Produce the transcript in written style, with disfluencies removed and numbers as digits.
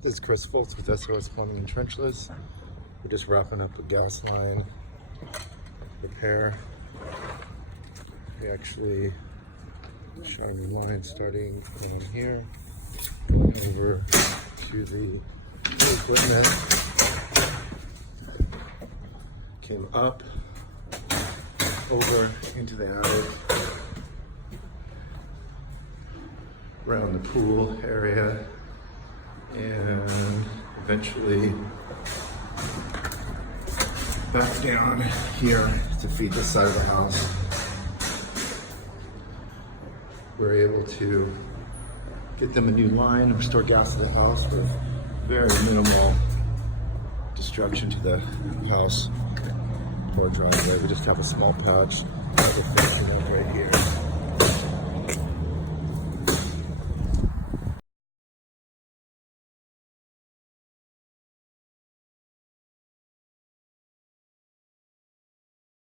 This is Chris Fults with SOS Plumbing and Trenchless. We're just wrapping up a gas line repair. We actually showing the line starting down here, over to the equipment, came up, over into the attic, around the pool area, and eventually back down here to feed this side of the house. We're able to get them a new line, restore gas to the house with very minimal destruction to the house or driveway. We just have a small patch of the fence right here.